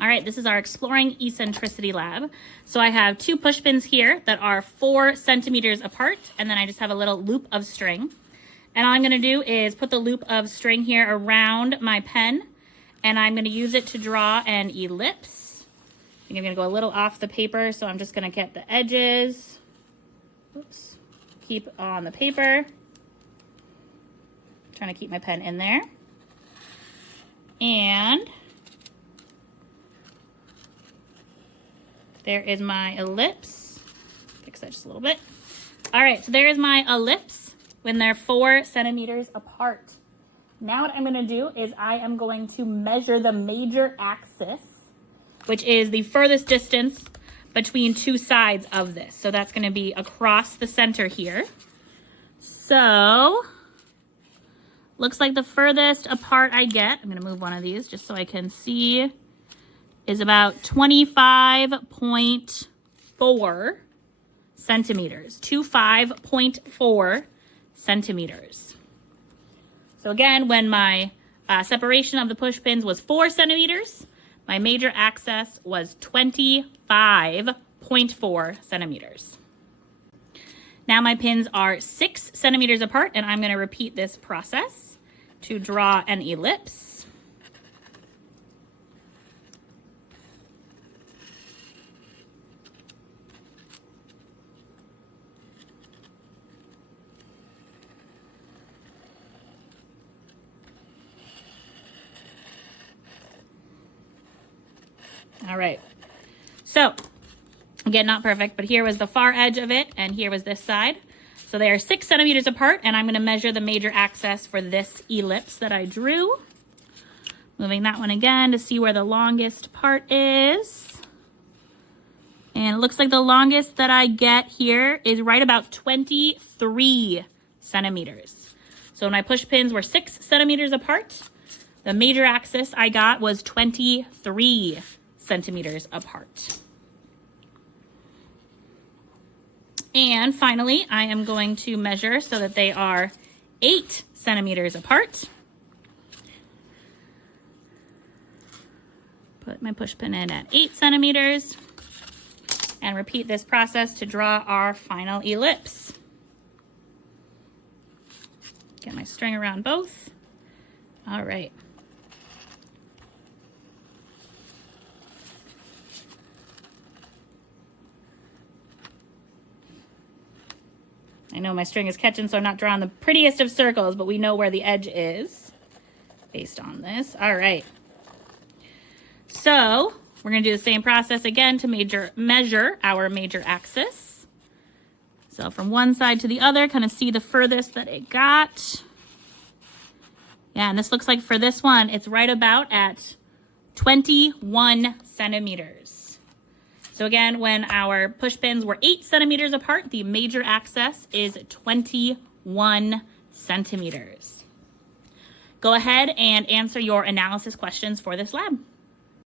All right, this is our Exploring Eccentricity Lab. So I have 2 push pins here that are 4 centimeters apart, and then I just have a little loop of string. And all I'm gonna do is put the loop of string here around my pen, and I'm gonna use it to draw an ellipse. I think I'm gonna go a little off the paper, so I'm just gonna get the edges. Oops, keep on the paper. Trying to keep my pen in there. And there is my ellipse. Fix that just a little bit. All right, so there is my ellipse when they're 4 centimeters apart. Now what I'm gonna do is I am going to measure the major axis, which is the furthest distance between 2 sides of this. So that's gonna be across the center here. So, looks like the furthest apart I get, I'm gonna move one of these just so I can see, is about 25.4 centimeters. 25.4 centimeters. So again, when my separation of the push pins was 4 centimeters, my major axis was 25.4 centimeters. Now my pins are 6 centimeters apart, and I'm gonna repeat this process to draw an ellipse. All right, so again, not perfect, but here was the far edge of it, and here was this side. So they are 6 centimeters apart, and I'm gonna measure the major axis for this ellipse that I drew. Moving that one again to see where the longest part is. And it looks like the longest that I get here is right about 23 centimeters. So when my push pins were 6 centimeters apart, the major axis I got was 23 centimeters apart. And finally, I am going to measure so that they are 8 centimeters apart. Put my push pin in at 8 centimeters and repeat this process to draw our final ellipse. Get my string around both. All right. I know my string is catching, so I'm not drawing the prettiest of circles, but we know where the edge is based on this. All right. So we're going to do the same process again to measure our major axis. So from one side to the other, kind of see the furthest that it got. Yeah, and this looks like for this one, it's right about at 21 centimeters. So again, when our push pins were 8 centimeters apart, the major axis is 21 centimeters. Go ahead and answer your analysis questions for this lab.